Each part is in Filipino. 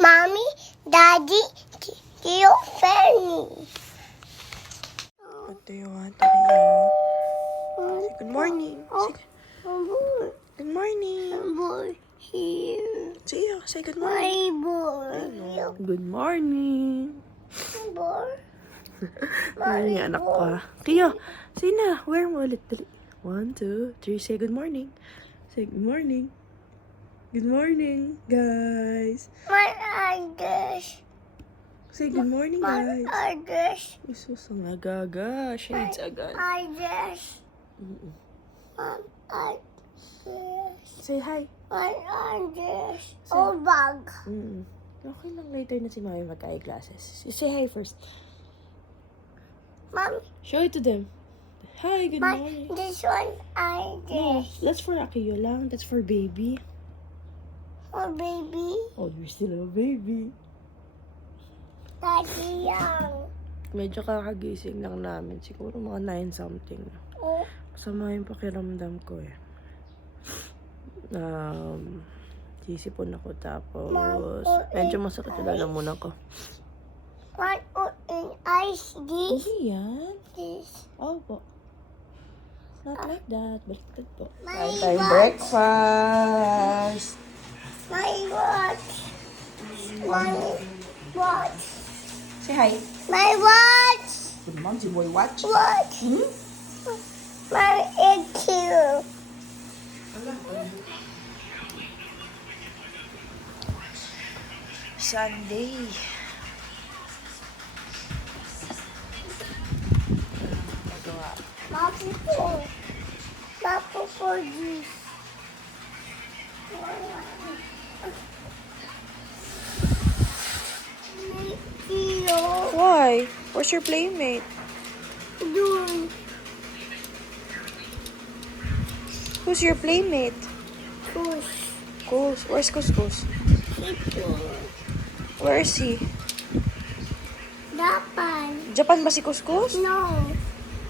Mommy, Daddy, Tio, Fanny. What do you want to do? Say good morning. Good morning. Say good morning. Good morning. Ano yung anak ko, ha? Kiyo, say na. Wear mo ulit. Dali. 1, 2, 3. Say good morning. Say good morning. Good morning, guys. My August. Say good morning, My guys. August. Usus ang agaga. Shades agad. August. Mm-mm. August. Say hi. My August. Old bag. Mm-mm. Okay lang later na si Mami mag-eyeglasses. Say hi first. Mommy, Show it to them. Hi, good morning. this one No, August. that's for Akiyo lang. That's for baby. Oh, baby. Oh, you're still a baby. Daddy young. Medyo kakagising lang namin. Siguro mga 9 something. Oh, Masama yung pakiramdam ko eh. Sisipon ako tapos medyo masakit yung lalamunan ko. what in ice this? Hindi yan. This. Oh po. Not like that. Baliktad po. My Kain tayong watch. breakfast. My watch. My watch. Say hi. My watch. Good morning, si boy watch. Watch. Hmm? My EQ. Sunday. Magawa. Papu po. Papu po this. Why? Where's your playmate? Doon. Who's your playmate? Push. Kus. Where's Kuskus? Ito. Where is he? Dapan. Japan ba si Kuskus? No.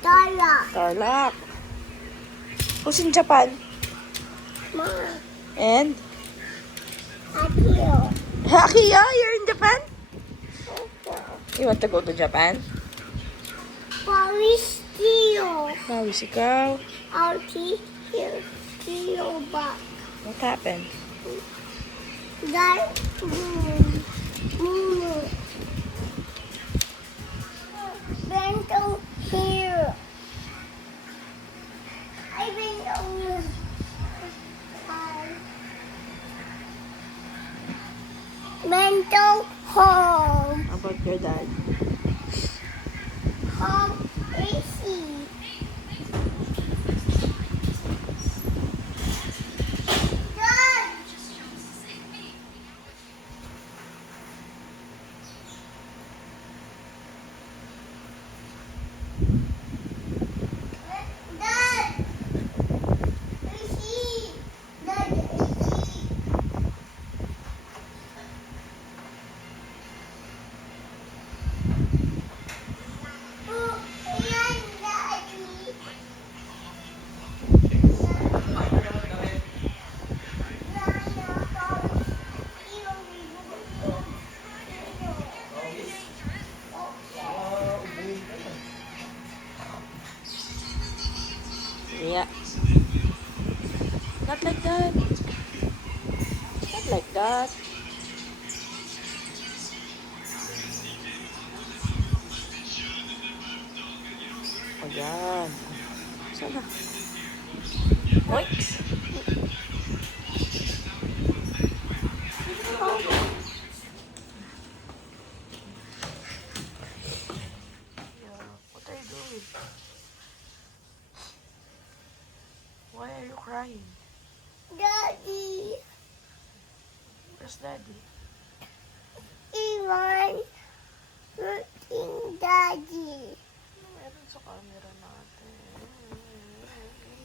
Tala. Tarlac. Who's in Japan? Ma. And? Akio. Akiya, you're in Japan? You want to go to Japan? Paris Tio. Pawis ikaw. Alti. Here. Tio back. What happened? That. Mumu. Bento here. I bento here. Bento home. How about your dad? Home AC. Dad. Dad. AC. Dad AC. Oh, ayan, Daddy. Yeah. Not like that. Not like that. Ayan. Sana. Oiks. What are you doing? Why are you crying? Daddy, Where's daddy? Ivan, looking Daddy. Meron sa camera natin.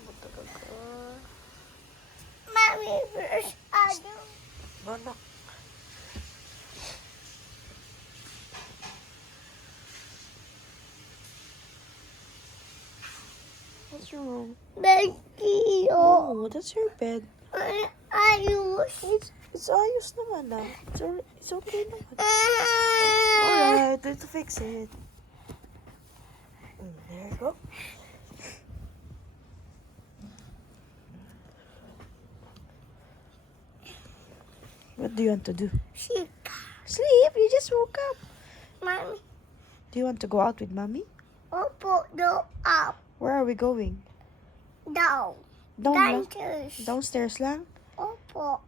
Matagal ka. Mommy first, Adam. Balak. What's wrong? Daddy, Oh, that's your bed. I use It's ayos naman na. It's okay naman. Alright, let's fix it. There you go. What do you want to do? Sick. Sleep? You just woke up. Mommy. Do you want to go out with mommy? Opo, go up. Where are we going? Down. Down lang? Downstairs. Downstairs lang? Opo.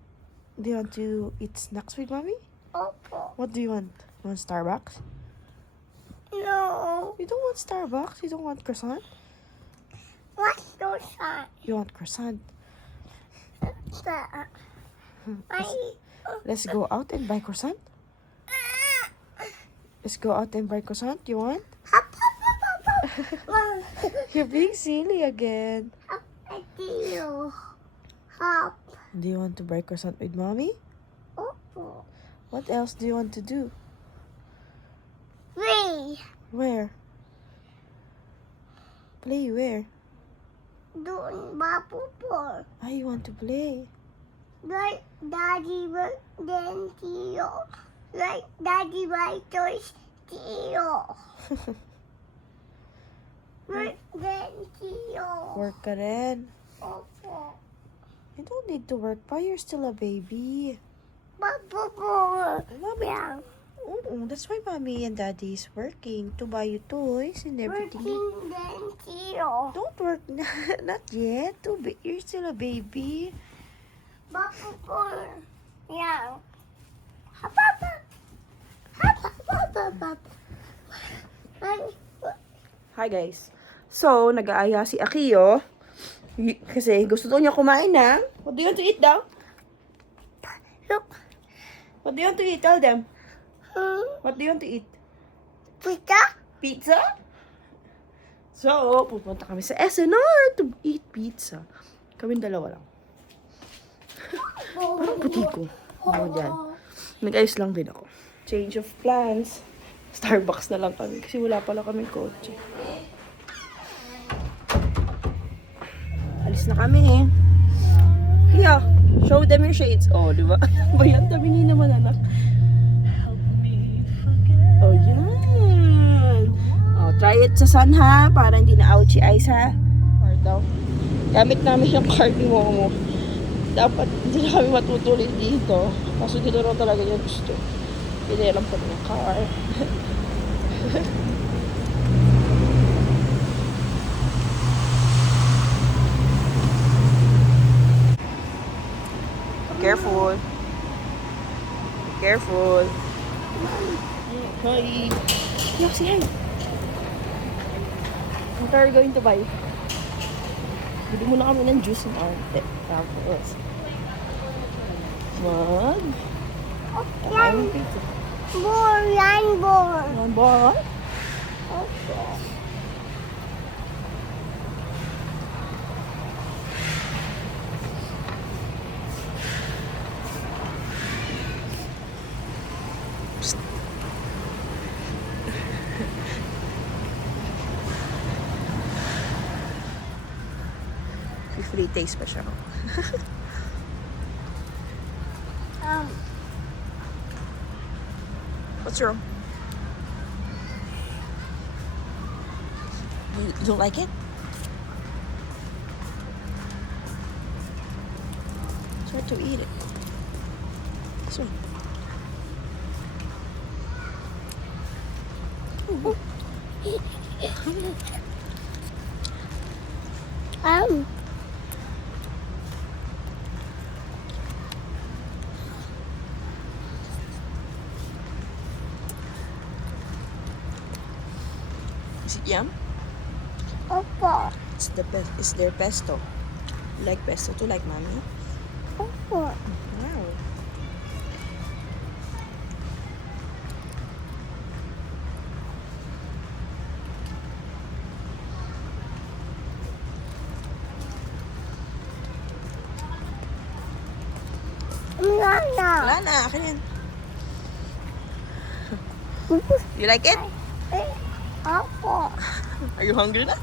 Do you want to eat snacks with mommy? Opo. What do you want? You want Starbucks? No. You don't want Starbucks? You don't want croissant? What's those signs? You want croissant? That? I. Let's go out and buy croissant? Let's go out and buy croissant. You want? Hop, hop, hop, hop, hop. You're being silly again. Hop, I do. Hop. Do you want to buy croissant with mommy? Opo. What else do you want to do? Three. Where? Play where? Doon bapo po. You want to play. Like Daddy then Tio. Like Daddy right toys Tio. Like then Tio. Work ka rin. Opo. You don't need to work pa. You're still a baby. Bapo po. Mommy, Yeah. that's why mommy and daddy is working to buy you toys and everything. Working then Tio. Don't work not yet. You're still a baby. Bapo po. Yeah. Hop, hop, hop. Hop, hop, hop, hop, hop. Hi guys. So, nag-aaya si Akio. Kasi gusto daw niya kumain ng... What do you want to eat daw? Look. What do you want to eat? Tell them. Hmm. What do you want to eat? Pizza? Pizza? So, pupunta kami sa SNR to eat pizza. Kaming dalawa lang. Parang puti ko. Ano dyan? Nag-ayos lang din ako. Change of plans. Starbucks na lang kami kasi wala pala kaming kotse. Alis na kami. Tia, show them your shades. Oh, di ba? Bayan, tabingi naman anak. Oh, yan. Oh, try it sa sun ha, para hindi na ouchy eyes ha. Or daw. Gamit namin yung card ni Momo. Dapat hindi na kami matutuloy dito. Kaso dito raw talaga niya gusto. Pinilang pa ng car. Careful. Careful. Hi. Yeah, say hi. What are you going to buy? Bili muna kami ng juice ng arte. Tapos, mag... Yan. pizza. More, yan, more. Ang bar? Okay. Free taste pa siya. What's wrong? You don't like it? Try to eat it. This one. Is it yum? Opo. It's the best. It's their pesto. You like pesto too, like mommy? Opo. Wow. Nana. Wala na, akin yan. You like it? Opo. Are you hungry na?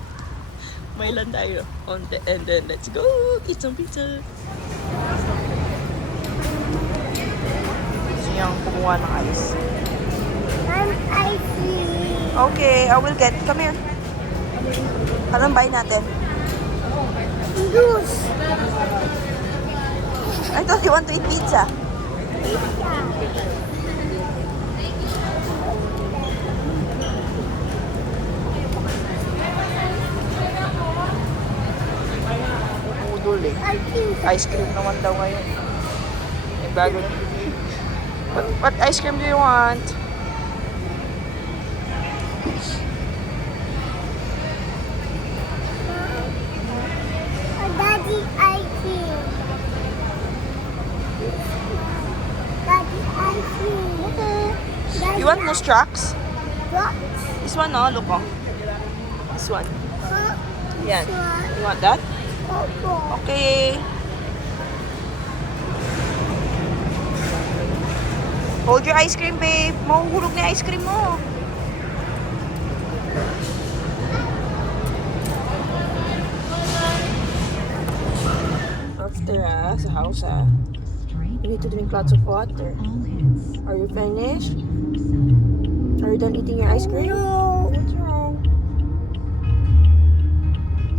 May land tayo. And then let's go eat some pizza. kumuha ng ice. I'm icy. Okay, I will get. Come here. Anong buy natin? Juice. I thought you want to eat pizza. Udol eh. I think Ice cream naman daw ngayon. Yung bago na. What ice cream do you want? Daddy icy. Daddy icy. You want Moose Tracks? What? This one, no? Look, oh. This one. Yan. What? You want that? Opo. Okay. Hold your ice cream, babe. Mahuhulog na yung ice cream mo. After, sa house, you need to drink lots of water. Are you finished? Are you done eating your ice cream? No. What's wrong?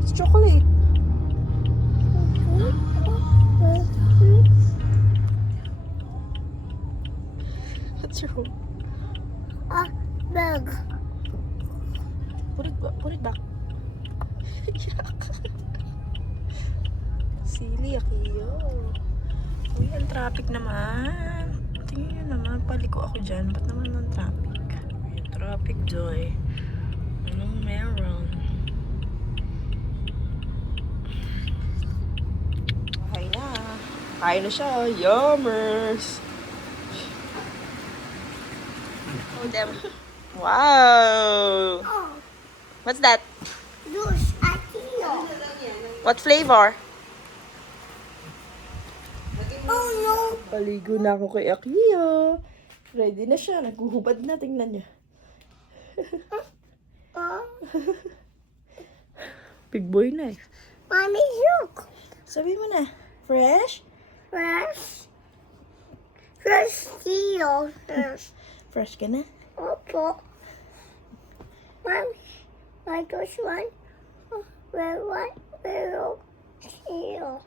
It's chocolate. What's wrong? Bug. Put it back. Yuck. Silly, Akiyo. Uy, ang traffic naman. Tingnan nyo naman, paliko ako dyan. Ba't naman ang traffic? Yung traffic, Joy. Anong meron? Kain na. Kain na siya. Yummers! Oh, them. Wow! Oh, What's that? juice. Akio. What flavor? Oh no. Paligo na ako kay Akiya. Ready na siya. Naghuhubad na. Tingnan niya. Oh, Big boy na eh. mommy, look. Sabi mo na. Fresh? Fresh. Fresh steel. Fresh ka na? Opo. Mommy, I just want where steel.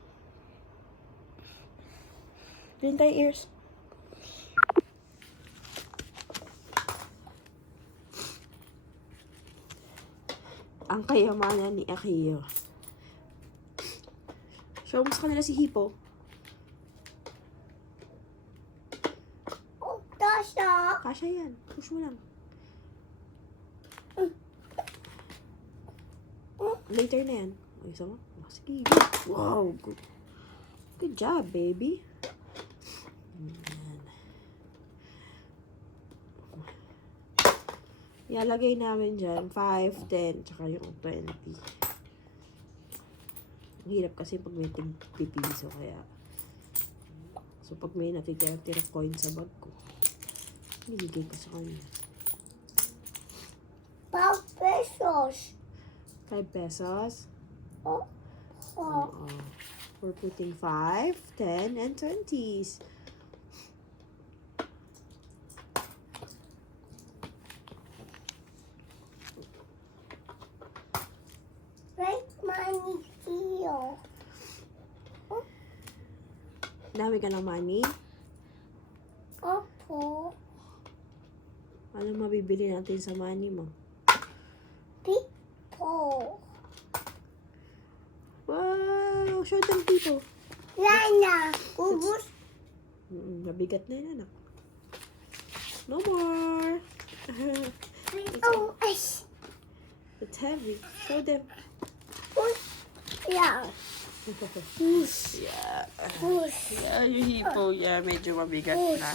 Clean tayo ears. Ang kayamanan ni Akiyo. Show mo sa kanila si Hippo. Oh, Tasha. Kasha yan. Push mo lang. Later na yan. Ay, isa mo? Oh, sige. Wow. Good job, baby. Yan. Ilalagay namin dyan 5, 10, tsaka yung 20. Ang hirap kasi pag may tig-pipiso, kaya so pag may natitira coin sa bag ko, nilagay ko sa kanya. 5 pesos. 5 pesos. Oh, Oo. We're putting 5, 10, and 20s. right money steel. Dami ka ng money. Opo. Ano mabibili natin sa money mo? People. Wow! Show them people. Lana. Ubus. Mabigat na yun, anak. No more. Oh, It's heavy. Show them. push. Yeah. Yeah. Push. Yeah, yung hipo. Yeah, medyo mabigat na.